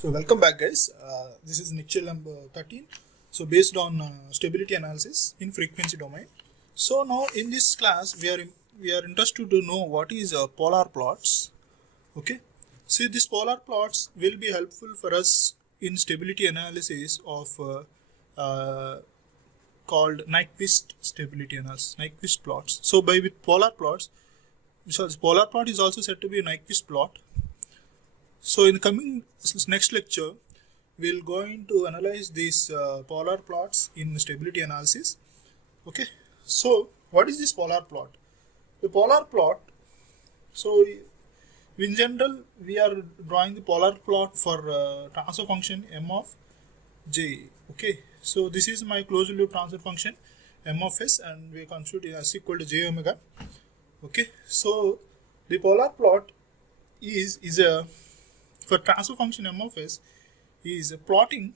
So welcome back, guys. This is lecture number 13. So based on stability analysis in frequency domain. So now in this class we are interested to know what is polar plots. Okay. See, these polar plots will be helpful for us in stability analysis of called Nyquist stability analysis, Nyquist plots. So with polar plots, so this polar plot is also said to be a Nyquist plot. So in the coming next lecture, we'll going to analyze these polar plots in stability analysis. Okay. So what is this polar plot? The polar plot. So in general, we are drawing the polar plot for transfer function m of j. Okay. So this is my closed loop transfer function m of s, and we consider it as equal to j omega. Okay. So the polar plot is a for transfer function m of s is plotting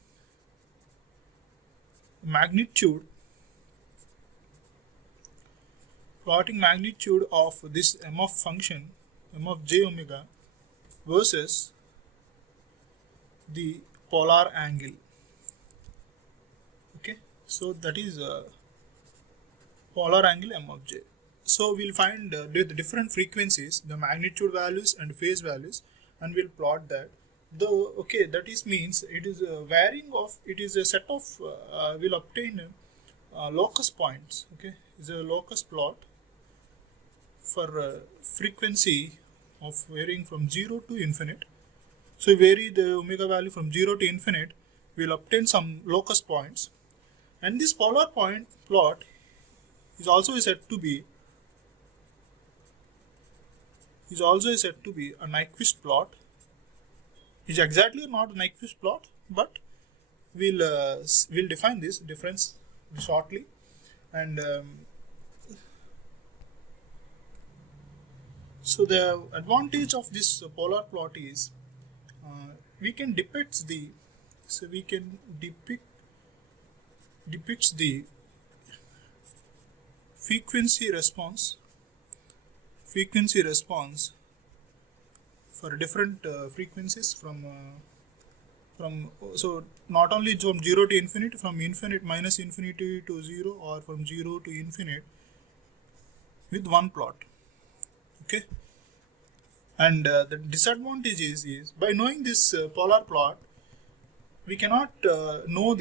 magnitude of this m of function m of j omega versus the polar angle. Okay, so that is polar angle m of j. So we'll find the different frequencies, the magnitude values and phase values, and we'll plot that. Though okay, that is means it is a varying of, it is a set of will obtain locus points. Okay, is a locus plot for frequency of varying from 0 to infinite. So vary the omega value from 0 to infinite, we'll obtain some locus points, and this polar point plot is also said to be a Nyquist plot. Is exactly not a Nyquist plot, but we'll define this difference shortly. And so the advantage of this polar plot is we can depict the frequency response for different frequencies from so not only from 0 to infinite, from infinite minus infinity to 0, or from 0 to infinite with one plot. Okay, and the disadvantage is by knowing this polar plot, we cannot know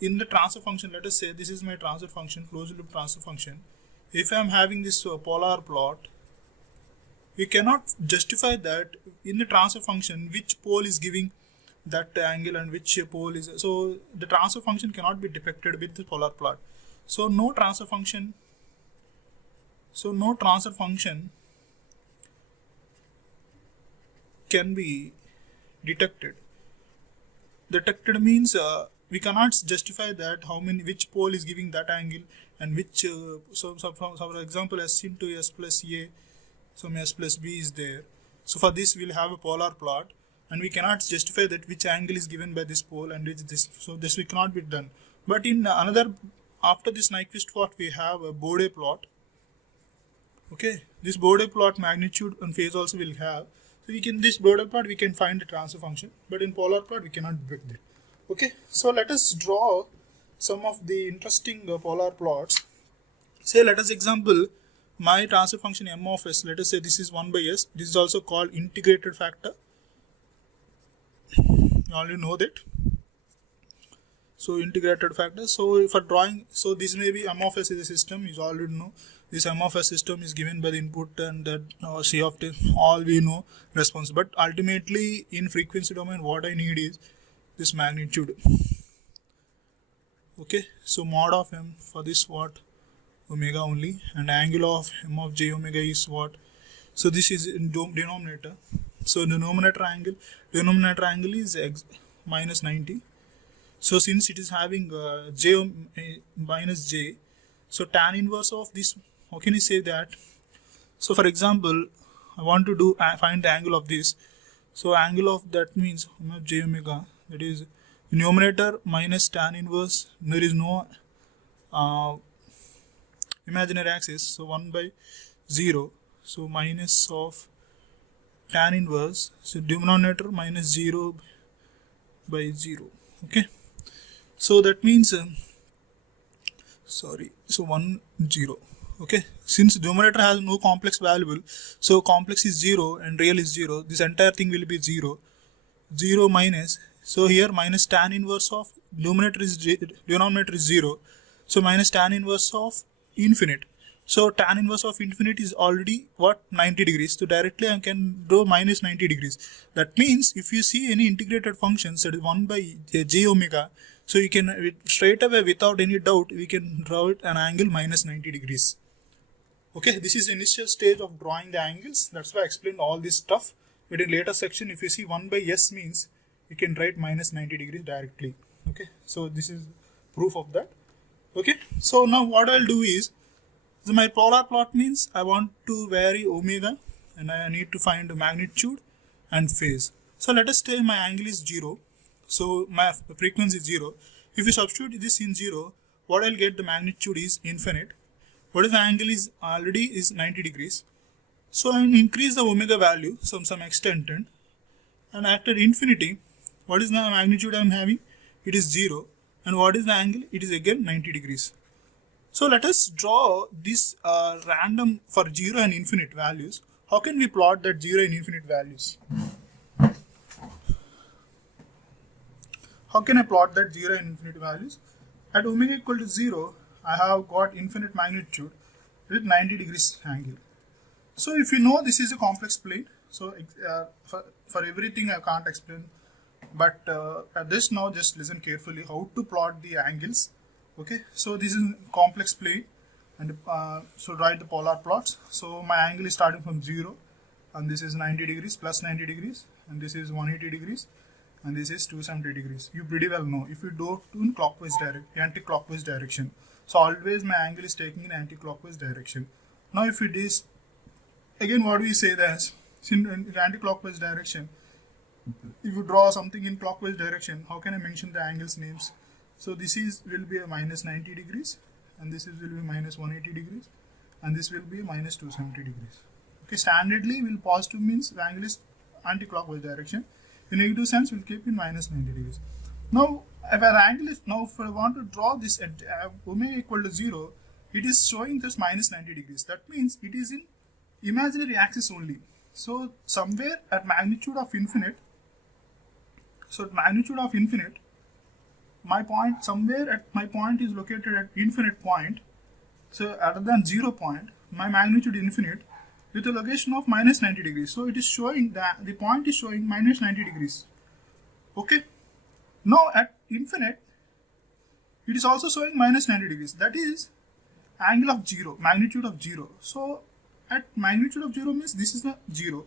in the transfer function. Let us say this is my transfer function, closed loop transfer function. If I am having this polar plot, we cannot justify that in the transfer function which pole is giving that angle and which pole is, so the transfer function cannot be depicted with the polar plot. So no transfer function can be detected. Detected means we cannot justify that which pole is giving that angle and which so for example, s into s plus a, so s plus b is there. So for this we'll have a polar plot, and we cannot justify that which angle is given by this pole and which this, so this we cannot be done. But in another, after this Nyquist plot, we have a Bode plot. Okay, this Bode plot magnitude and phase also will have. So we can, this Bode plot we can find the transfer function, but in polar plot we cannot depict it. Okay, so let us draw some of the interesting polar plots. Say let us example my transfer function m of s. Let us say this is 1 by s. This is also called integrated factor. You already know that. So integrated factor. So for drawing, so this may be m of s is a system. You already know this m of s system is given by the input, and that c of t, all we know response. But ultimately in frequency domain, what I need is this magnitude. Okay, so mod of m for this what? Omega only, and angle of m of j omega is what? So this is in denominator. So the denominator angle is minus 90. So since it is having minus j, so tan inverse of this, how can you say that? So for example, I want to find the angle of this. So angle of that means m of j omega, that is numerator minus tan inverse. There is no imaginary axis, so 1 by 0, so minus of tan inverse, so denominator minus 0 by 0. Okay, so that means so 1 0. Okay, since denominator has no complex variable, so complex is 0 and real is 0, this entire thing will be 0. 0 minus, so here minus tan inverse of denominator is 0, so minus tan inverse of infinite. So tan inverse of infinite is already what, 90 degrees, so directly I can draw minus 90 degrees. That means if you see any integrated functions, that is 1 by j omega, so you can straight away without any doubt we can draw it an angle minus 90 degrees. Okay, this is the initial stage of drawing the angles, that's why I explained all this stuff. But in later section, if you see 1 by s means you can write minus 90 degrees directly. Okay, so this is proof of that. Okay, so now what I'll do is, so my polar plot means I want to vary omega and I need to find the magnitude and phase. So let us say my angle is 0, so my frequency is 0. If you substitute this in 0, what I'll get, the magnitude is infinite. What is the angle is already is 90 degrees. So I will increase the omega value some extent, and after infinity, what is the magnitude I am having? It is 0. And what is the angle? It is again 90 degrees. So let us draw this random for 0 and infinite values. How can we plot that 0 and infinite values? How can I plot that 0 and infinite values? At omega equal to 0, I have got infinite magnitude with 90 degrees angle. So if you know this is a complex plane, so for everything I can't explain, but at this now just listen carefully how to plot the angles. Okay, so this is complex plane, and so write the polar plots. So my angle is starting from 0, and this is 90 degrees plus 90 degrees, and this is 180 degrees, and this is 270 degrees. You pretty well know if you do in clockwise anti-clockwise direction. So always my angle is taking in anti-clockwise direction. Now if it is, again what we say that in anti-clockwise direction, if you draw something in clockwise direction, how can I mention the angles names? So this is will be a minus 90 degrees, and this will be minus 180 degrees, and this will be minus 270 degrees. Okay, standardly will positive means the angle is anti-clockwise direction. In negative sense will keep in minus 90 degrees. Now if our angle is, now if I want to draw this at omega equal to 0, it is showing this minus 90 degrees. That means it is in imaginary axis only. So somewhere at magnitude of infinite, so at magnitude of infinite, my point, somewhere at my point is located at infinite point, so other than 0 point, my magnitude infinite with a location of minus 90 degrees. So it is showing that the point is showing minus 90 degrees. Okay, now at infinite, it is also showing minus 90 degrees. That is angle of 0, magnitude of 0. So at magnitude of 0 means this is the 0.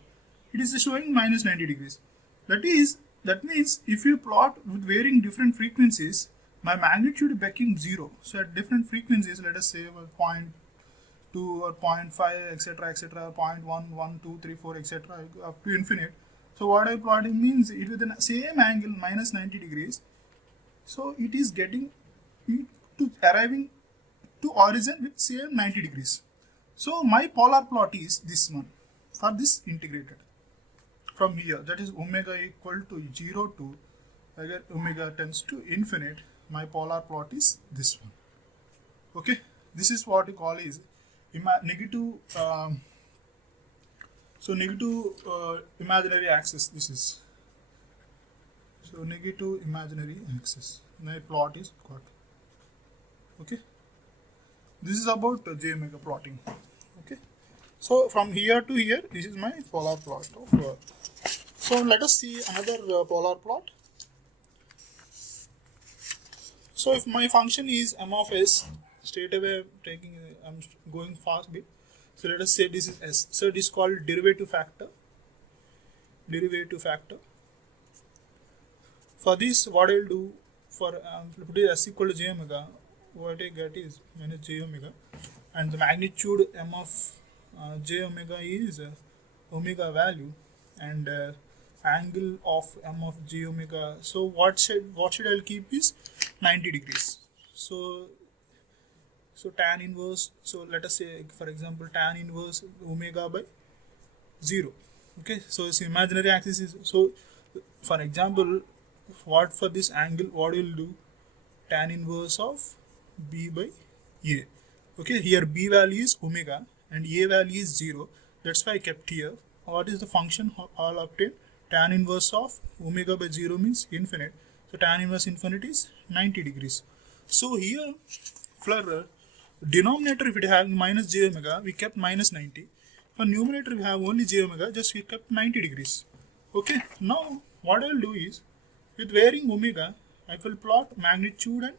It is showing minus 90 degrees. That means if you plot with varying different frequencies, my magnitude became 0. So at different frequencies, let us say 0.2 or 0.5, etc., etc., 0.1, 1, 2, 3, 4, etc., up to infinite. So what I plotting means it with the same angle minus 90 degrees. So it is getting to arriving to origin with same 90 degrees. So my polar plot is this one for this integrated. From here, that is omega equal to 0 to again omega tends to infinite, my polar plot is this one. Okay, this is what we call is negative imaginary axis. This is so negative imaginary axis. My plot is got. Okay, this is about j omega plotting. Okay, so from here to here, this is my polar plot of so let us see another polar plot. So if my function is m of s, straight away I'm going fast bit. So let us say this is s. So it is called derivative factor. Derivative factor. For this, what I'll do for put it s equal to j omega, what I get is minus j omega, and the magnitude m of j omega is omega value, and angle of m of j omega. So what should I'll keep is 90 degrees. So tan inverse. So let us say for example tan inverse omega by 0. Okay, so it's imaginary axis is, so for example what for this angle, what we'll do, tan inverse of b by a. Okay, here b value is omega and a value is 0. That's why I kept here. What is the function all obtained? Tan inverse of omega by 0 means infinite. So tan inverse infinity is 90 degrees. So here for denominator, if it have minus j omega, we kept minus 90. For numerator, we have only j omega, just we kept 90 degrees. Okay, now what I will do is, with varying omega, I will plot magnitude and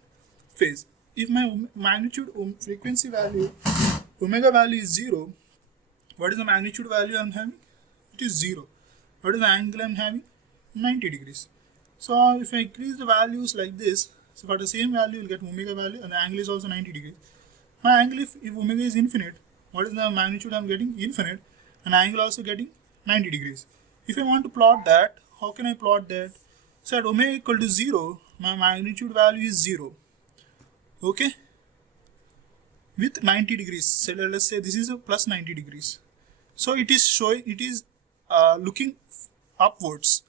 phase. If my magnitude frequency value, omega value is 0, what is the magnitude value I am having? It is 0. What is the angle I am having? 90 degrees. So if I increase the values like this, so for the same value you will get omega value and the angle is also 90 degrees. My angle, if omega is infinite, what is the magnitude I am getting? Infinite, and angle also getting 90 degrees. If I want to plot that, how can I plot that? So at omega equal to 0, my magnitude value is 0. Okay, with 90 degrees. So let's say this is a plus 90 degrees. So it is showing, it is looking upwards.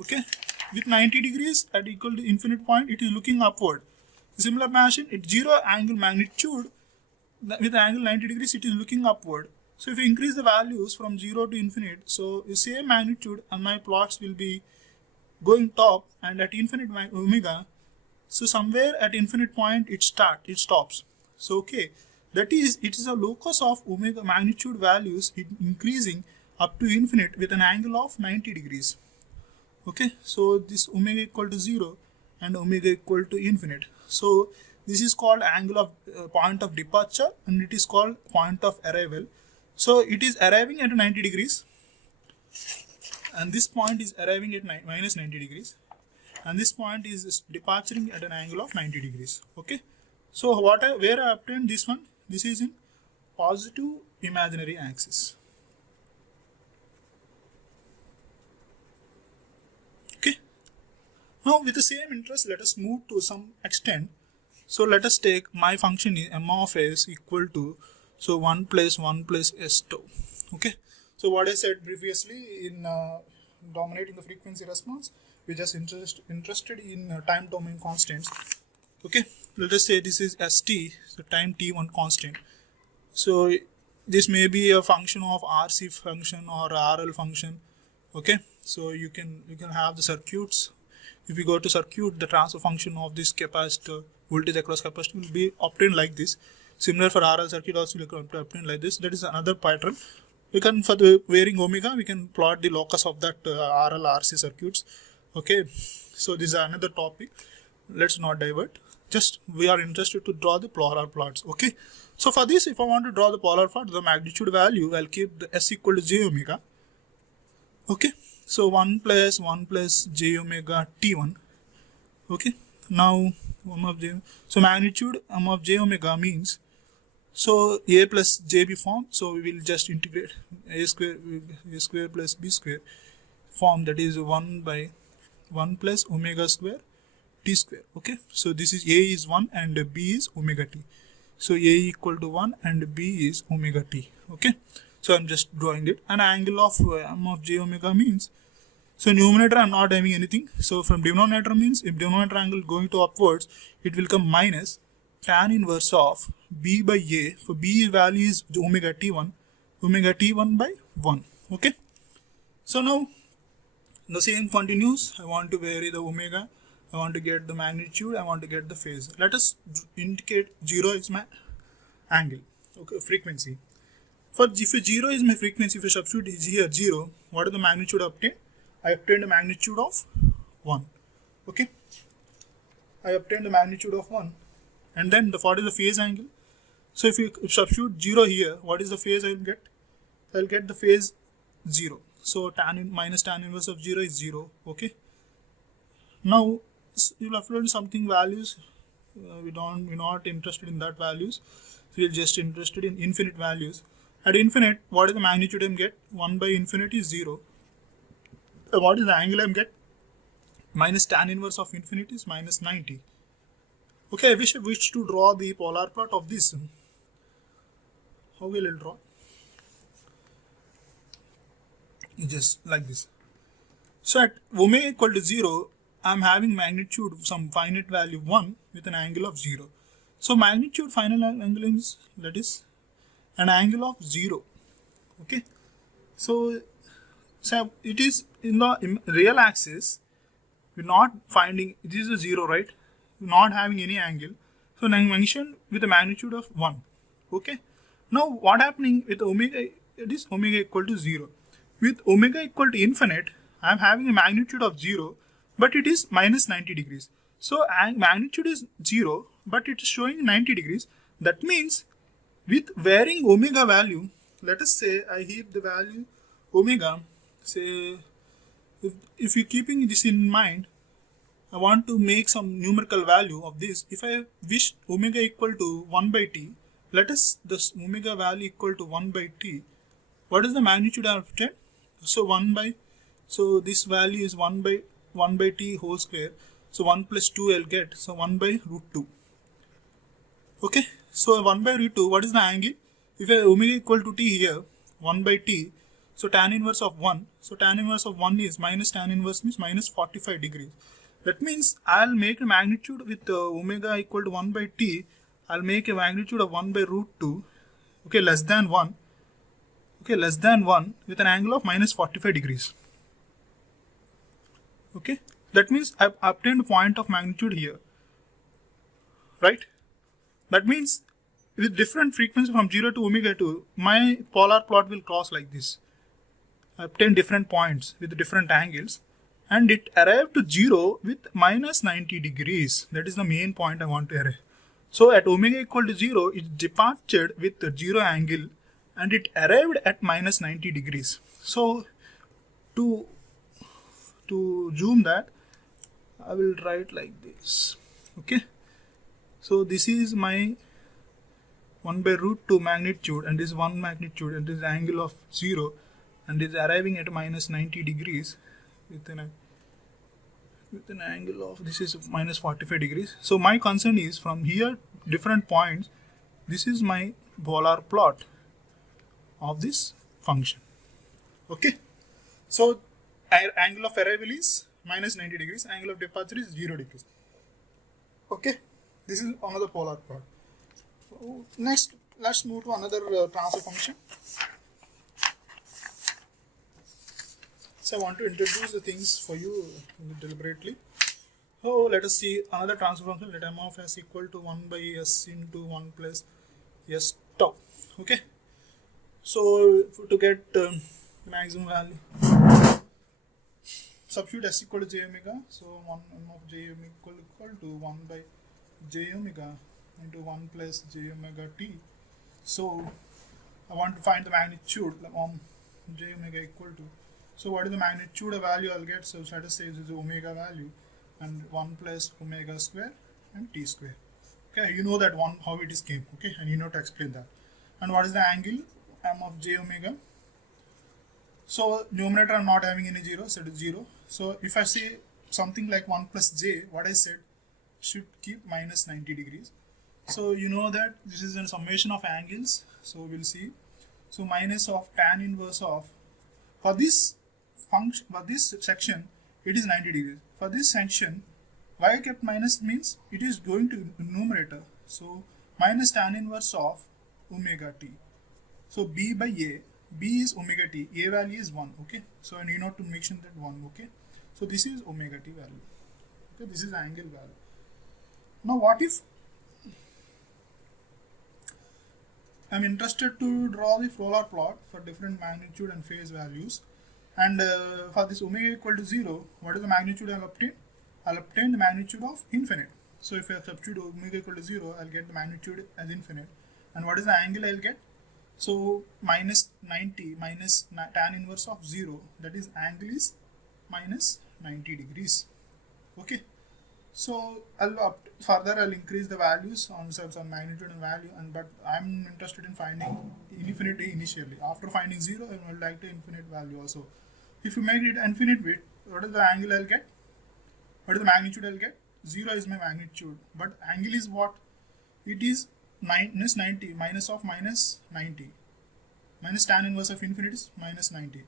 Okay, with 90 degrees at equal to infinite point, it is looking upward. Similar fashion, at 0 angle magnitude, with angle 90 degrees, it is looking upward. So if you increase the values from 0 to infinite, so the same magnitude and my plots will be going top, and at infinite omega, so somewhere at infinite point it stops. So okay, that is, it is a locus of omega magnitude values increasing up to infinite with an angle of 90 degrees. Okay, so this omega equal to 0 and omega equal to infinite. So this is called angle of point of departure, and it is called point of arrival. So it is arriving at 90 degrees, and this point is arriving at minus 90 degrees, and this point is departing at an angle of 90 degrees. Okay, so where I obtained this one, this is in positive imaginary axis. Okay, now with the same interest, let us move to some extent. So let us take my function is m of s equal to, so 1 plus 1 plus s tau. Okay, so what I said previously in dominating the frequency response, we just interested in time domain constants. Okay, let us say this is st, so time t1 constant. So this may be a function of RC function or RL function. Okay, so you can have the circuits. If you go to circuit, the transfer function of this capacitor, voltage across capacitor, will be obtained like this. Similar for RL circuit also we can obtain like this. That is another pattern. We can, for the varying omega, we can plot the locus of that RL RC circuits. Okay, so this is another topic. Let's not divert. Just we are interested to draw the polar plots. Okay, so for this, if I want to draw the polar plot, the magnitude value, I'll keep the s equal to j omega. Okay, so 1 plus j omega t1. Okay, now so magnitude of j omega means, so a plus jb form, so we will just integrate a square plus b square form, that is 1 by 1 plus omega square t square. Okay, so this is a is 1 and b is omega t. So a equal to 1 and b is omega t. Okay, so I'm just drawing it. An angle of m of j omega means, so numerator I'm not having anything. So from denominator means, if denominator angle going to upwards, it will come minus tan inverse of b by a. For b value is omega t1 by 1. Okay, so now the same continues. I want to vary the omega, I want to get the magnitude, I want to get the phase. Let us indicate 0 is my angle. Okay, frequency. For if 0 is my frequency, if I substitute here 0, what is the magnitude obtained? I obtained a magnitude of 1. Okay, I obtained the magnitude of 1, and then what is the phase angle? So if you substitute 0 here, what is the phase I will get? I will get the phase 0. So minus tan inverse of 0 is 0. Okay, now you will have to learn something values. We're not interested in that values, so we're just interested in infinite values. At infinite, what is the magnitude I get? 1 by infinity is 0. What is the angle I get? Minus tan inverse of infinity is minus 90. Okay, I wish to draw the polar plot of this. How will I draw? Just like this. So at omega equal to 0, I'm having magnitude some finite value 1 with an angle of 0. So magnitude final angle is, that is an angle of 0. Okay, so it is in the real axis. We're not finding, it is a 0, right? We're not having any angle. So now mentioned with a magnitude of 1. Okay, now what happening with omega, it is omega equal to 0. With omega equal to infinite, I'm having a magnitude of 0, but it is minus 90 degrees. So magnitude is 0, but it is showing 90 degrees. That means with varying omega value, let us say I have the value omega, say if you're keeping this in mind, I want to make some numerical value of this. If I wish omega equal to 1 by t, let us this omega value equal to 1 by t. What is the magnitude I have obtained? So 1 by, so this value is 1 by t whole square. So 1 plus 2 I'll get, so 1 by root 2. Okay, so 1 by root 2, what is the angle? If I omega equal to t here, 1 by t, so tan inverse of 1, so tan inverse of 1 is minus tan inverse means minus 45 degrees. That means I'll make a magnitude with omega equal to 1 by t, I'll make a magnitude of 1 by root 2, okay, less than 1, okay, less than 1 with an angle of minus 45 degrees. Okay, that means I've obtained a point of magnitude here, right? That means with different frequency from 0 to omega 2, my polar plot will cross like this. I obtain different points with different angles, and it arrived to 0 with minus 90 degrees. That is the main point I want to arrive. So at omega equal to 0, it departed with the 0 angle and it arrived at minus 90 degrees. So to zoom that, I will write like this. Okay, so this is my 1 by root 2 magnitude, and this is 1 magnitude, and this angle of 0, and is arriving at minus 90 degrees with an angle of, this is minus 45 degrees. So my concern is from here different points, this is my polar plot of this function. Okay, so angle of arrival is minus 90 degrees, angle of departure is 0 degrees. Okay, this is another polar plot. So next, let's move to another transfer function. So I want to introduce the things for you deliberately. So let us see another transfer function. Let m of s equal to 1 by s into 1 plus s tau. Okay, so to get the maximum value, substitute s equal to j omega. So 1 m of j omega equal to 1 by j omega into 1 plus j omega t. So I want to find the magnitude of j omega equal to. So what is the magnitude of value I'll get? So let us say this is the omega value, and 1 plus omega square and t square. Okay, you know that one how it is came. Okay, and you know to explain that. And what is the angle? M of j omega. So numerator I'm not having any 0, so it is 0. So if I say something like 1 plus j, what I said should keep minus 90 degrees. So you know that this is a summation of angles. So we'll see. So minus of tan inverse of, for this function, for this section, it is 90 degrees. For this section, why I kept minus means it is going to numerator. So minus tan inverse of omega t. So b by a, b is omega t, a value is 1. Okay, so I need not to mention that 1. Okay, so this is omega t value. Okay, this is angle value. Now what if I'm interested to draw the polar plot for different magnitude and phase values, and for this omega equal to 0, what is the magnitude I'll obtain? I'll obtain the magnitude of infinite. So if I substitute omega equal to 0, I'll get the magnitude as infinite. And what is the angle I'll get? So minus 90 minus tan inverse of 0, that is angle is minus 90 degrees. Okay, so further I'll increase the values on some magnitude and value, but I'm interested in finding infinity initially. After finding 0, I would like to infinite value also. If you make it infinite width, what is the angle I'll get? What is the magnitude I'll get? 0 is my magnitude, but angle is what? It is minus 90 minus of minus 90. Minus tan inverse of infinity is minus 90.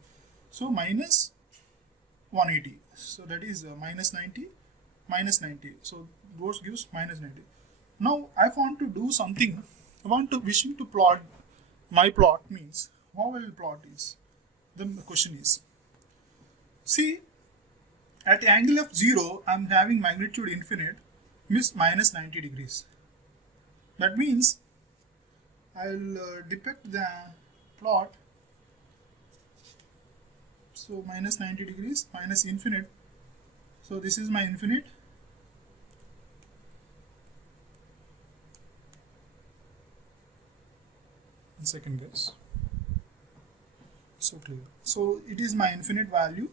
So minus 180. So that is minus 90 minus 90. So those gives minus 90. Now I want to do something. Wishing to plot my plot means how will plot is. Then the question is, see, at the angle of 0, I am having magnitude infinite, means minus 90 degrees. That means I will depict the plot. So minus 90 degrees, minus infinite. So this is my infinite. One second, guys. So clear. So it is my infinite value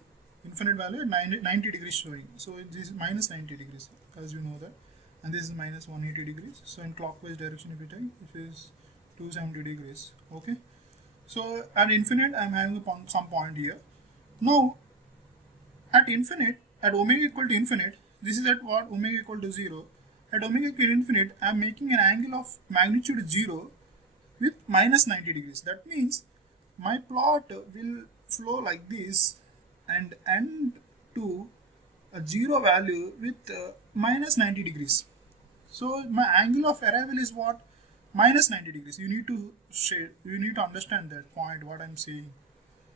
at 90 degrees showing. So this is minus 90 degrees, as you know that, and this is minus 180 degrees. So in clockwise direction, if you take, it is 270 degrees. Okay. So at infinite, I am having some point here. Now at infinite, at omega equal to infinite, this is at what, omega equal to 0. At omega equal to infinite, I am making an angle of magnitude 0 with minus 90 degrees. That means my plot will flow like this and end to a 0 value with minus 90 degrees. So my angle of arrival is what? Minus 90 degrees. You need to understand that point, what I'm saying.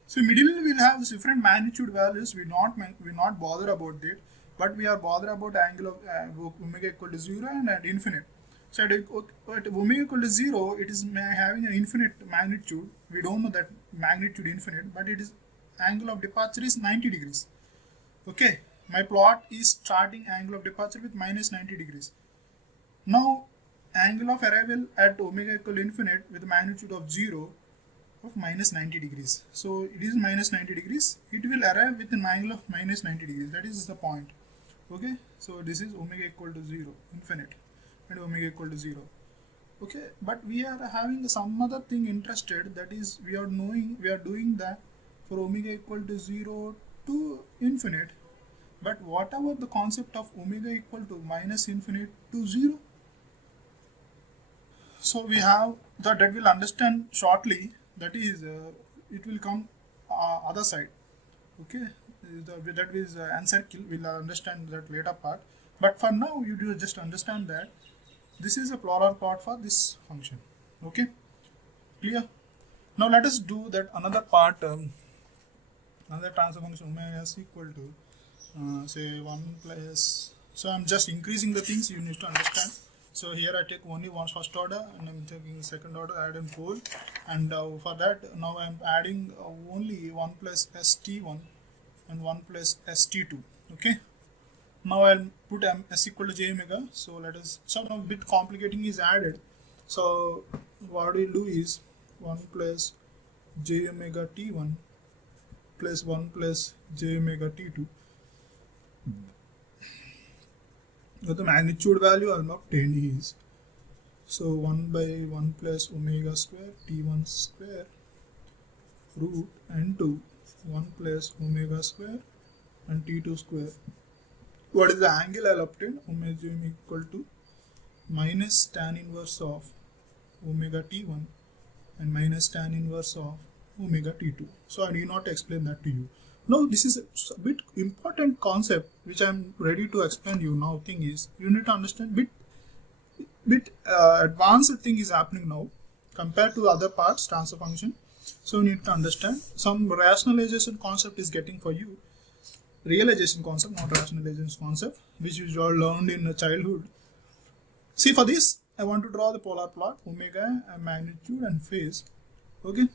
So middle will have different magnitude values. We not bother about that, but we are bothered about angle of omega equal to 0 and at infinite. So at omega equal to 0, it is having an infinite magnitude. We don't know that magnitude infinite, but it is angle of departure is 90 degrees. Okay, my plot is starting angle of departure with minus 90 degrees. Now angle of arrival at omega equal to infinite with a magnitude of 0 of minus 90 degrees. So it is minus 90 degrees. It will arrive with an angle of minus 90 degrees. That is the point. Okay, so this is omega equal to 0, infinite, and omega equal to 0. Okay, but we are having some other thing interested, that is we are doing that for omega equal to 0 to infinite. But what about the concept of omega equal to minus infinite to 0? So we have that we'll understand shortly. That is, it will come other side. Okay, that is encircle. We'll understand that later part. But for now, you do just understand that this is a Polar plot for this function. Okay, clear? Now let us do that another part. Another transfer function omega is equal to say 1 plus. So I'm just increasing the things you need to understand. So here I take only one first order and I'm taking second order, add and pole, and for that now I'm adding only 1 plus st1 and 1 plus st2. Okay, now I'll put s equal to j omega. So let us, so now bit complicating is added. So what we'll do is 1 plus j omega t1 plus 1 plus j omega t2. The magnitude value I'm obtained is, so 1 by 1 plus omega square t1 square root n2 1 plus omega square and t2 square. What is the angle I'll obtain? Omega equal to minus tan inverse of omega t1 and minus tan inverse of omega t2. So I need not explain that to you. Now this is a bit important concept which I am ready to explain you now. Thing is, you need to understand bit advanced thing is happening now compared to other parts transfer function. So you need to understand some rationalization concept is getting for you. Realization concept, not rationalization concept, which you all learned in childhood. See, for this I want to draw the polar plot, omega and magnitude and phase. Okay.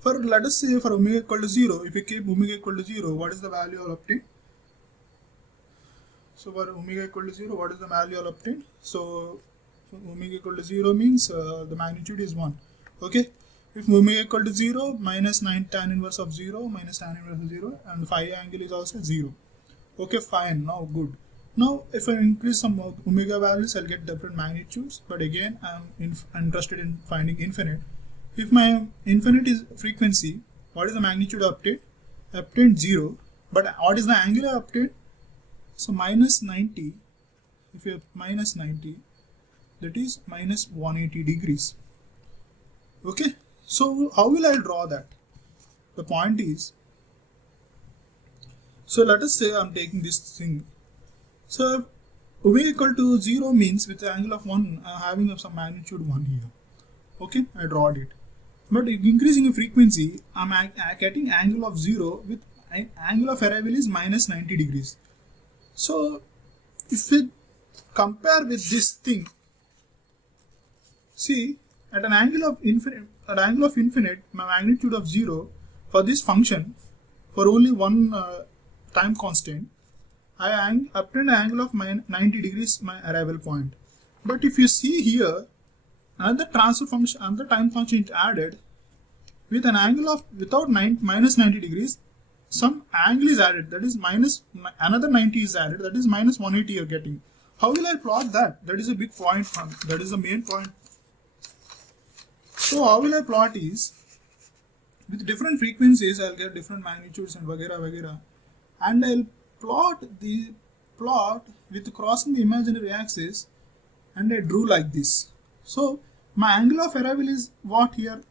For let us say for omega equal to 0, if we keep omega equal to 0, what is the value I'll obtain? So for omega equal to 0, what is the value I'll obtain? So omega equal to 0 means the magnitude is 1. Okay. If omega equal to 0, minus 9 tan inverse of 0, minus tan inverse of 0, and phi angle is also 0. Okay, fine. Now good. Now if I increase some omega values, I'll get different magnitudes. But again, I'm interested in finding infinite. If my infinite is frequency, what is the magnitude obtained? Obtained 0. But what is the angle I obtained? So minus 90. If you have minus 90, that is minus 180 degrees. Okay. So how will I draw that? The point is, so let us say I'm taking this thing. So omega equal to 0 means with the angle of 1 having some magnitude 1 here. Okay, I drawed it. But increasing in frequency, I'm getting angle of 0 with angle of arrival is minus 90 degrees. So if we compare with this thing, see at an angle of infinite, my magnitude of 0 for this function for only one time constant, I obtained an angle of 90 degrees my arrival point. But if you see here, another transfer function, another time constant added with an angle of without minus 90 degrees, some angle is added, that is minus another 90 is added, that is minus 180 you're getting. How will I plot that? That is a big point, that is the main point. So how will I plot is, with different frequencies I'll get different magnitudes and vagera vagera, and I'll plot the plot with crossing the imaginary axis, and I drew like this. So my angle of arrival is what here?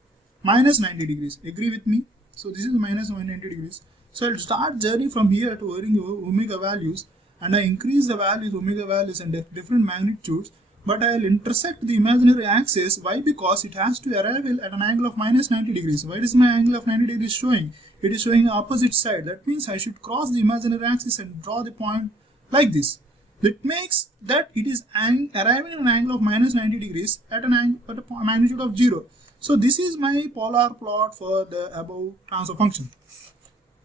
Minus 90 degrees. Agree with me? So this is minus 190 degrees. So I'll start journey from here to varying omega values, and I increase the values, omega values and different magnitudes, but I'll intersect the imaginary axis. Why? Because it has to arrive at an angle of minus 90 degrees. Why is my angle of 90 degrees showing? It is showing opposite side. That means I should cross the imaginary axis and draw the point like this. That makes that it is arriving at an angle of minus 90 degrees at an angle at a magnitude of 0. So this is my polar plot for the above transfer function.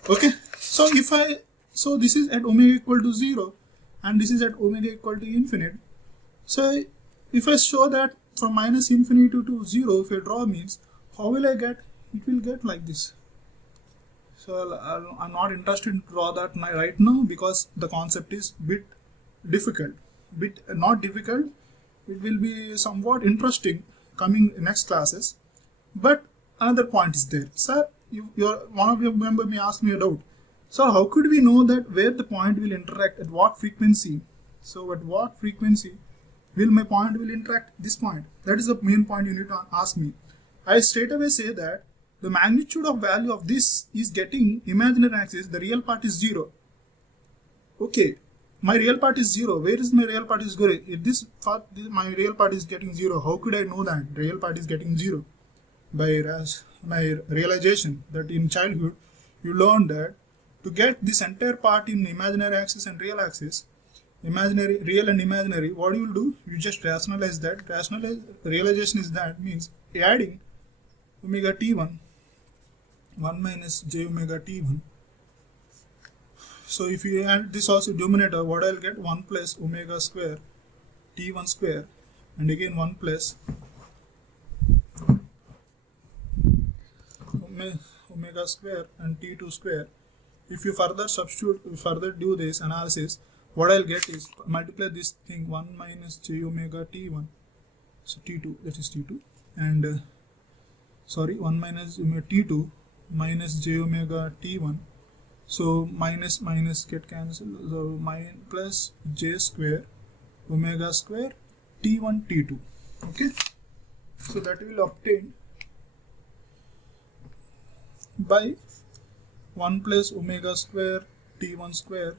Okay. So this is at omega equal to 0 and this is at omega equal to infinite. So if I show that from minus infinity to 0, if I draw means, how will I get? It will get like this. So I'm not interested to draw that right now because the concept is bit difficult. Not difficult. It will be somewhat interesting coming next classes. But another point is there. Sir, one of your member may ask me a doubt. So how could we know that where the point will interact, at what frequency? So at what frequency will my point will interact this point? That is the main point you need to ask me. I straight away say that the magnitude of value of this is getting imaginary axis, the real part is 0. Okay, my real part is 0. Where is my real part is going? If my real part is getting 0, how could I know that real part is getting 0? By my realization that in childhood you learned that to get this entire part in imaginary axis and real axis, imaginary, real and imaginary, what you will do? You just rationalize that. Realization is that means adding omega t1 1 minus j omega t1. So if you add this also denominator, what I'll get? 1 plus omega square t1 square and again 1 plus omega square and t2 square. If you further do this analysis, what I'll get is multiply this thing 1 minus j omega t1, so t2, that is t2, and 1 minus omega t2 minus j omega t1, so minus get cancelled, so plus j square omega square t1 t2. Okay, so that will obtain by 1 plus omega square t1 square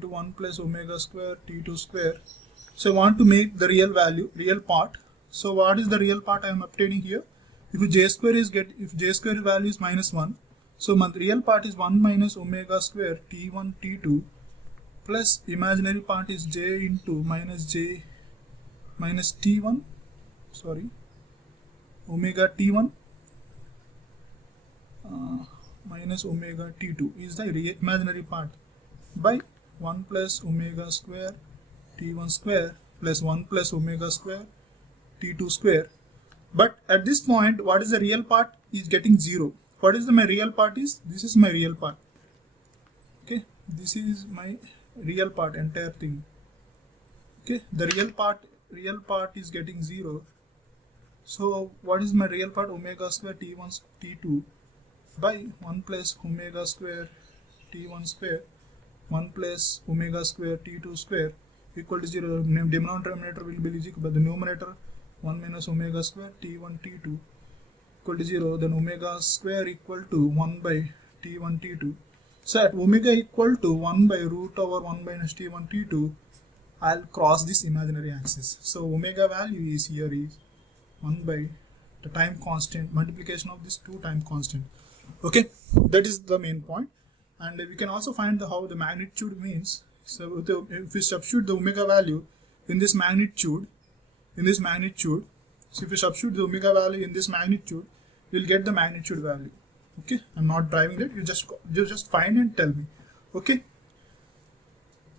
to 1 plus omega square t2 square. So I want to make the real part. So what is the real part I am obtaining here? If j square value is minus 1, so my real part is 1 minus omega square t1 t2 plus imaginary part is j into minus t1 omega t1 minus omega t2 is the imaginary part by 1 plus omega square t1 square plus 1 plus omega square t2 square. But at this point, what is the real part is getting 0. What is my real part is? This is my real part. Okay, this is my real part, entire thing. Okay, the real part is getting 0. So what is my real part? Omega square t1 t2 by 1 plus omega square t1 square 1 plus omega square t2 square equal to 0. Denominator will be equal, but the numerator 1 minus omega square t1 t2 equal to 0. Then omega square equal to 1 by t1 t2. So at omega equal to 1 by root over 1 minus t1 t2, I'll cross this imaginary axis. So omega value is here is 1 by the time constant multiplication of this 2 time constant. Okay, that is the main point. And we can also find how the magnitude means. So if we substitute the omega value in this magnitude, so if we substitute the omega value in this magnitude, we'll get the magnitude value. Okay, I'm not driving that. You just find and tell me. Okay.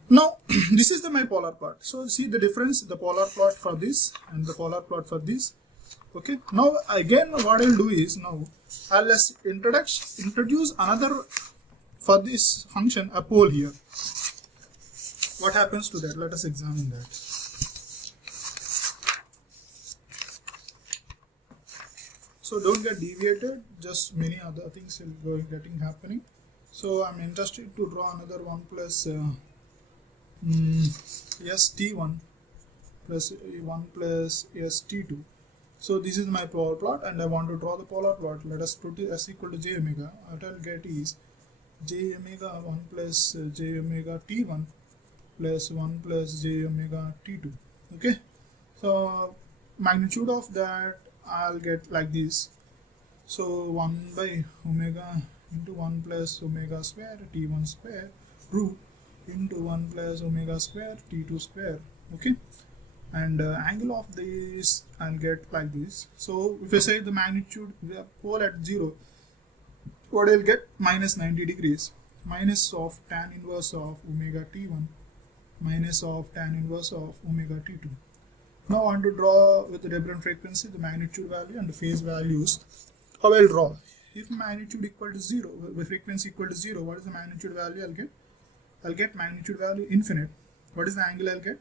Now this is my polar plot. So see the difference, the polar plot for this and the polar plot for this. Okay. Now again, what I'll do is now I'll just introduce another for this function, a pole here. What happens to that? Let us examine that. So don't get deviated, just many other things will be happening. So I'm interested to draw another 1 plus st1 plus 1 plus st2. So this is my polar plot and I want to draw the polar plot. Let us put it s equal to j omega. What I'll get is j omega 1 plus j omega t1 plus 1 plus j omega t2. Okay, so magnitude of that I'll get like this. So 1 by omega into 1 plus omega square t1 square root into 1 plus omega square t2 square. Okay, and angle of this I'll get like this. So if I say the magnitude, the pole at 0, what I'll get? Minus 90 degrees, minus of tan inverse of omega t1 minus of tan inverse of omega t2. Now I want to draw with the different frequency the magnitude value and the phase values. How I'll draw? If magnitude equal to 0, with frequency equal to 0, what is the magnitude value I'll get? I'll get magnitude value infinite. What is the angle I'll get?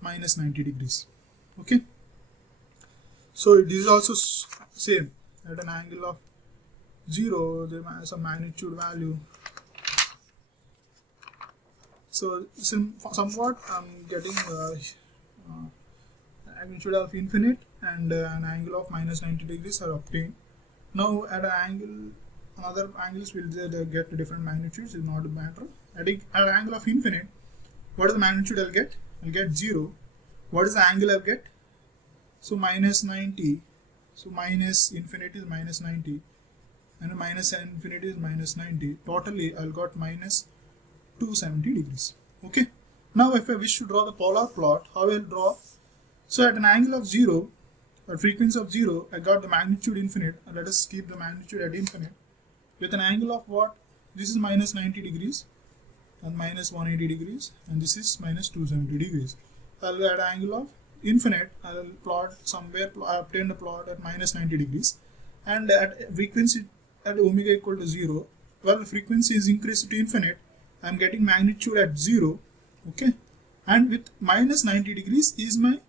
Minus 90 degrees. Okay. So this is also same. At an angle of 0, there is a magnitude value. So somewhat I'm getting magnitude of infinite and an angle of minus 90 degrees are obtained. Now at an angle, other angles will get different magnitudes, is not a matter. At an angle of infinite, what is the magnitude I'll get? I'll get 0. What is the angle I'll get? So minus 90. So minus infinity is minus 90 and minus infinity is minus 90. Totally I'll got minus 270 degrees. Okay. Now if I wish to draw the polar plot, how I'll draw? So at an angle of 0, at frequency of 0, I got the magnitude infinite. Let us keep the magnitude at infinite. With an angle of what? This is minus 90 degrees and minus 180 degrees and this is minus 270 degrees. I'll at an angle of infinite, I'll plot somewhere, I obtain the plot at minus 90 degrees and at frequency at omega equal to 0, well frequency is increased to infinite, I'm getting magnitude at 0. Okay, and with minus 90 degrees is my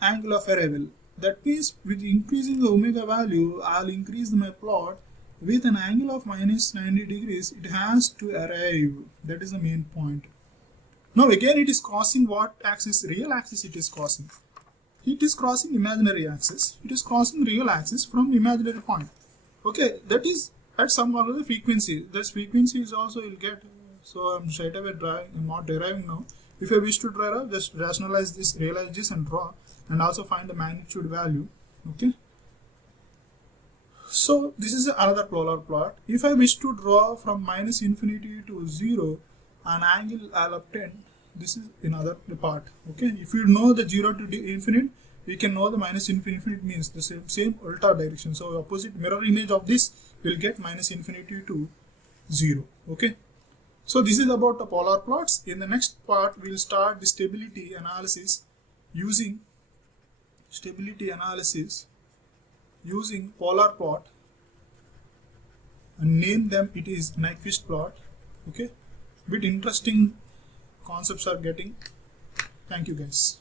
angle of arrival. That means with increasing the omega value, I'll increase my plot with an angle of minus 90 degrees. It has to arrive. That is the main point. Now again it is crossing what axis? Real axis it is crossing. It is crossing imaginary axis. It is crossing real axis from imaginary point. Okay, that is at some other frequency. That frequency is also you'll get. So I'm straight away drawing. I'm not deriving now. If I wish to derive, just rationalize this, realize this and draw and also find the magnitude value. Okay. So this is another polar plot. If I wish to draw from minus infinity to 0, an angle I'll obtain. This is another part. Okay. If you know the 0 to infinite, we can know the minus infinite means the same ultra direction. So opposite mirror image of this will get minus infinity to 0. Okay. So this is about the polar plots. In the next part, we'll start the stability analysis using polar plot and name them. It is Nyquist plot. Okay, bit interesting concepts are getting. Thank you guys.